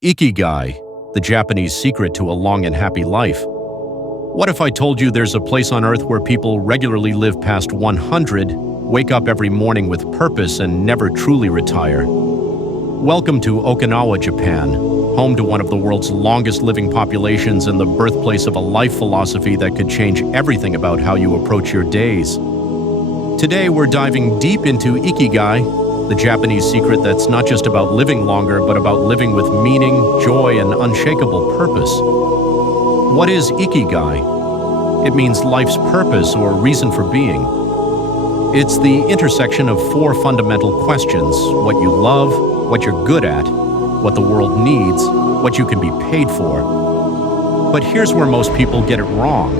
Ikigai, the Japanese secret to a long and happy life. What if I told you there's a place on Earth where people regularly live past 100, wake up every morning with purpose, and never truly retire? Welcome to Okinawa, Japan, home to one of the world's longest living populations and the birthplace of a life philosophy that could change everything about how you approach your days. Today we're diving deep into Ikigai, the Japanese secret that's not just about living longer, but about living with meaning, joy, and unshakable purpose. What is Ikigai? It means life's purpose or reason for being. It's the intersection of four fundamental questions: what you love, what you're good at, what the world needs, what you can be paid for. But here's where most people get it wrong.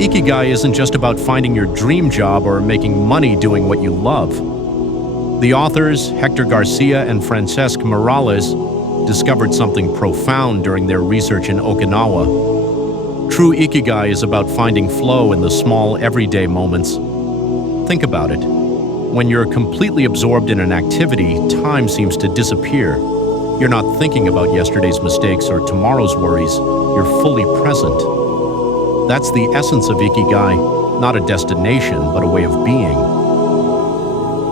Ikigai isn't just about finding your dream job or making money doing what you love. The authors, Hector Garcia and Francesc Morales, discovered something profound during their research in Okinawa. True Ikigai is about finding flow in the small, everyday moments. Think about it. When you're completely absorbed in an activity, time seems to disappear. You're not thinking about yesterday's mistakes or tomorrow's worries. You're fully present. That's the essence of Ikigai, not a destination, but a way of being.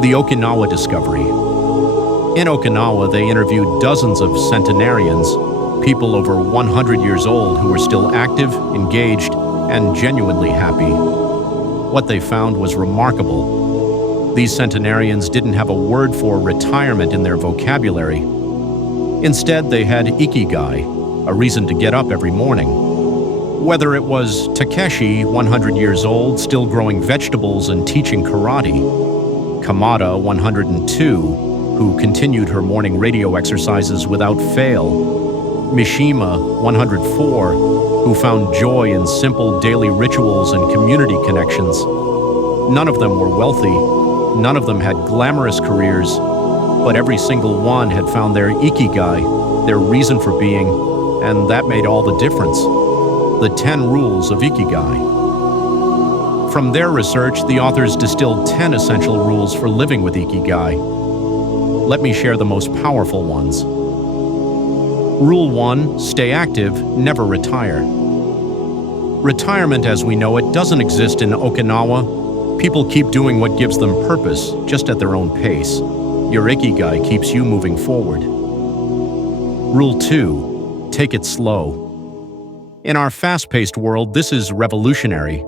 The Okinawa Discovery. In Okinawa, they interviewed dozens of centenarians, people over 100 years old who were still active, engaged, and genuinely happy. What they found was remarkable. These centenarians didn't have a word for retirement in their vocabulary. Instead, they had Ikigai, a reason to get up every morning. Whether it was Takeshi, 100 years old, still growing vegetables and teaching karate, Kamada, 102, who continued her morning radio exercises without fail, Mishima, 104, who found joy in simple daily rituals and community connections. None of them were wealthy, none of them had glamorous careers, but every single one had found their Ikigai, their reason for being, and that made all the difference. The 10 rules of Ikigai. From their research, the authors distilled 10 essential rules for living with Ikigai. Let me share the most powerful ones. Rule 1, stay active, never retire. Retirement as we know it doesn't exist in Okinawa. People keep doing what gives them purpose, just at their own pace. Your Ikigai keeps you moving forward. Rule 2, take it slow. In our fast-paced world, this is revolutionary.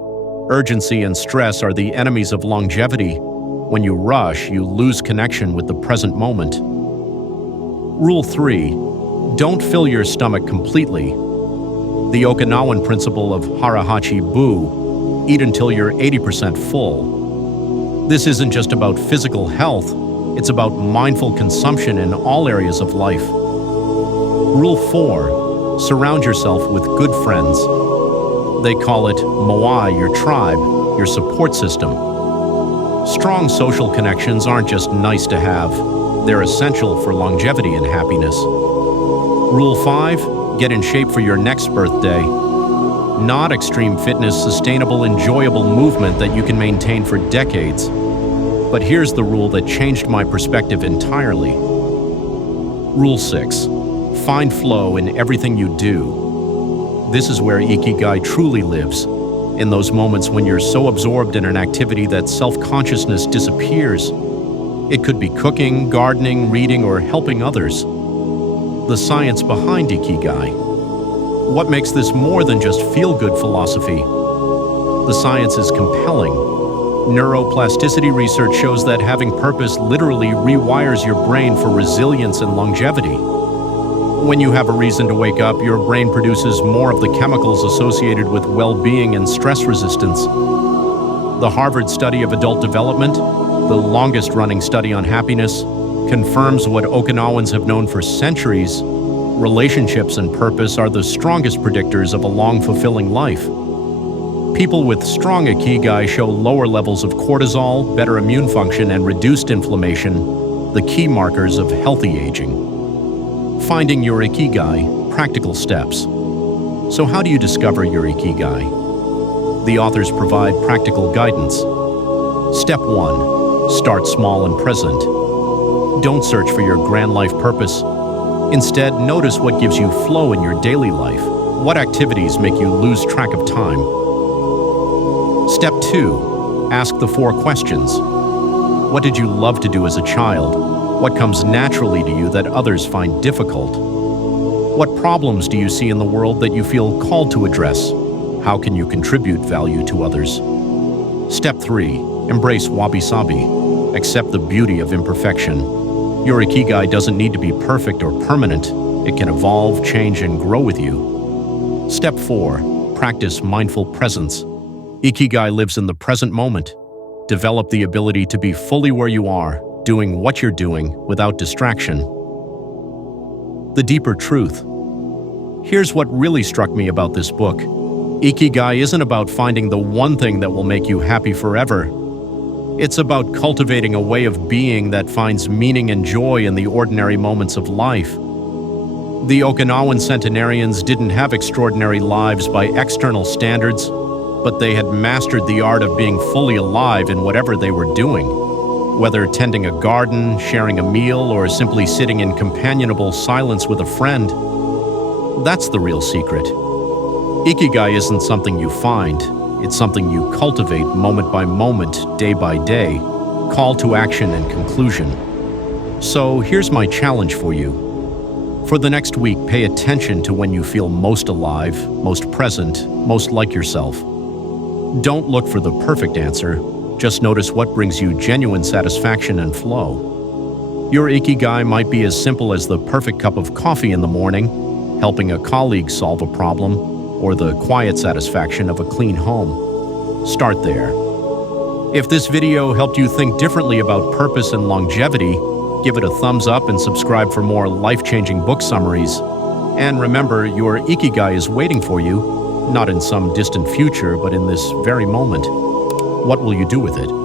Urgency and stress are the enemies of longevity. When you rush, you lose connection with the present moment. Rule 3. Don't fill your stomach completely. The Okinawan principle of harahachi bu, eat until you're 80% full. This isn't just about physical health, it's about mindful consumption in all areas of life. Rule 4. Surround yourself with good friends. They call it moai, your tribe, your support system. Strong social connections aren't just nice to have, they're essential for longevity and happiness. Rule 5, get in shape for your next birthday. Not extreme fitness, sustainable, enjoyable movement that you can maintain for decades. But here's the rule that changed my perspective entirely. Rule 6, find flow in everything you do. This is where Ikigai truly lives, in those moments when you're so absorbed in an activity that self-consciousness disappears. It could be cooking, gardening, reading, or helping others. The science behind Ikigai. What makes this more than just feel-good philosophy? The science is compelling. Neuroplasticity research shows that having purpose literally rewires your brain for resilience and longevity. When you have a reason to wake up, your brain produces more of the chemicals associated with well-being and stress resistance. The Harvard study of adult development, the longest-running study on happiness, confirms what Okinawans have known for centuries. Relationships and purpose are the strongest predictors of a long, fulfilling life. People with strong Ikigai show lower levels of cortisol, better immune function, and reduced inflammation, the key markers of healthy aging. Finding your Ikigai, practical steps. So how do you discover your Ikigai? The authors provide practical guidance. Step 1. Start small and present. Don't search for your grand life purpose. Instead, notice what gives you flow in your daily life. What activities make you lose track of time? Step 2. Ask the 4 questions. What did you love to do as a child? What comes naturally to you that others find difficult? What problems do you see in the world that you feel called to address? How can you contribute value to others? Step 3. Embrace wabi-sabi. Accept the beauty of imperfection. Your Ikigai doesn't need to be perfect or permanent. It can evolve, change, and grow with you. Step 4. Practice mindful presence. Ikigai lives in the present moment. Develop the ability to be fully where you are, doing what you're doing without distraction. The deeper truth. Here's what really struck me about this book. Ikigai isn't about finding the one thing that will make you happy forever. It's about cultivating a way of being that finds meaning and joy in the ordinary moments of life. The Okinawan centenarians didn't have extraordinary lives by external standards, but they had mastered the art of being fully alive in whatever they were doing. Whether tending a garden, sharing a meal, or simply sitting in companionable silence with a friend, that's the real secret. Ikigai isn't something you find, it's something you cultivate moment by moment, day by day, call to action and conclusion. So here's my challenge for you. For the next week, pay attention to when you feel most alive, most present, most like yourself. Don't look for the perfect answer, just notice what brings you genuine satisfaction and flow. Your Ikigai might be as simple as the perfect cup of coffee in the morning, helping a colleague solve a problem, or the quiet satisfaction of a clean home. Start there. If this video helped you think differently about purpose and longevity, give it a thumbs up and subscribe for more life-changing book summaries. And remember, your Ikigai is waiting for you, not in some distant future, but in this very moment. What will you do with it?